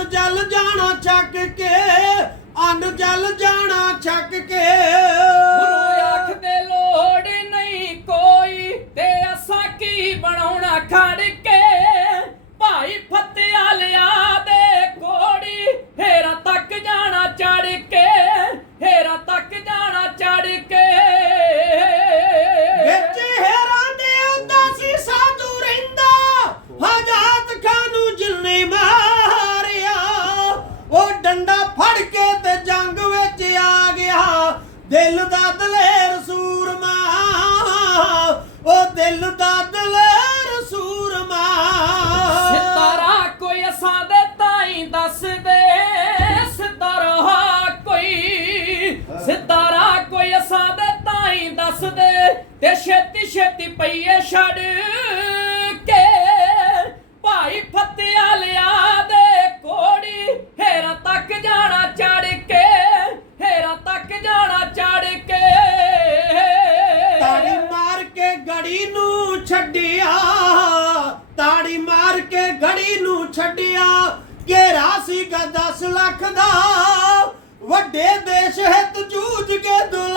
ਅੰਨ ਜਲ ਜਾਣਾ ਚੱਕ ਕੇ, ਅੰਨ ਜਲ ਜਾਣਾ ਚੱਕ ਕੇ। ਗੁਰੂ ਆਖਦੇ, ਲੋੜ ਨਹੀਂ ਕੋਈ ਤੇ ਅਸਾਂ ਕੀ ਬਣਾਉਣਾ? ਖੜ ਦਿਲ ਦਾ ਦਲੇਰ ਸੂਰਮਾ ਉਹ ਦਿਲ ਦਾ ਦਲੇਰ ਸੂਰਮਾ। ਸਿਤਾਰਾ ਕੋਈ ਅਸਾਂ ਦੇ ਤਾਈ ਦੱਸ ਦੇ, ਸਿਤਾਰਾ ਕੋਈ ਸਿਤਾਰਾ ਕੋਈ ਅਸਾਂ ਦੇ ਤਾਈ ਦੱਸ ਦੇ। ਤੇ ਛੇਤੀ ਛੇਤੀ ਪਈਏ ਛੱਡ ਗੜੀ ਨੂੰ ਛੱਡਿਆ, ਤਾੜੀ ਮਾਰ ਕੇ ਗੜੀ ਨੂੰ ਛੱਡਿਆ। ਘੇਰਾ ਸੀਗਾ 10 ਲੱਖ ਦਾ, ਵੱਡੇ ਦੇਸ਼ ਹਿੱਤ ਜੂਝ ਕੇ ਦੁਲ